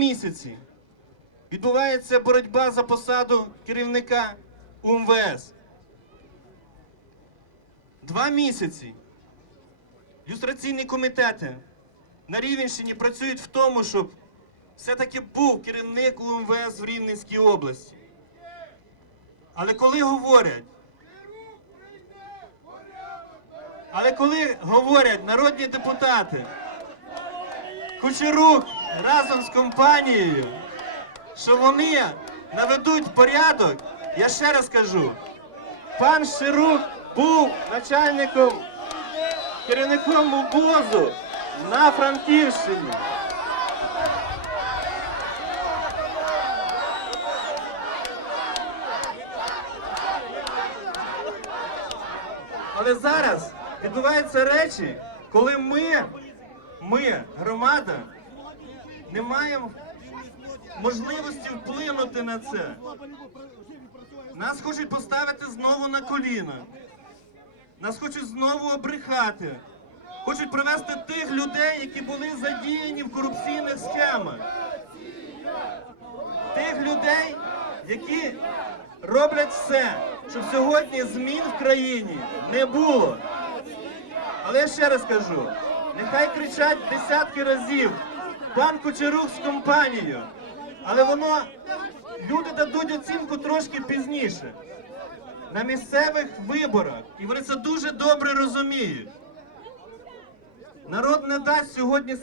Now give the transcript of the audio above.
місяці відбувається боротьба за посаду керівника УМВС. Два місяці люстраційні комітети на Рівенщині працюють в тому, щоб все-таки був керівник УМВС в Рівненській області. Але коли говорять, але коли говорять народні депутати, Кучерук разом з компанією, що вони наведуть порядок, я ще раз кажу, пан Ширук був начальником, керівником УБОЗу на Франківщині. Але зараз відбуваються речі, коли ми, ми, громада, не маємо можливості вплинути на це. Нас хочуть поставити знову на коліна. Нас хочуть знову обрехати. Хочуть привести тих людей, які були задіяні в корупційних схемах. Тих людей, які роблять все, щоб сьогодні змін в країні не було. Але я ще раз кажу, нехай кричать десятки разів пан Кучерук з компанією, але воно люди дадуть оцінку трошки пізніше. На місцевих виборах, і вони це дуже добре розуміють. Народ не дасть сьогодні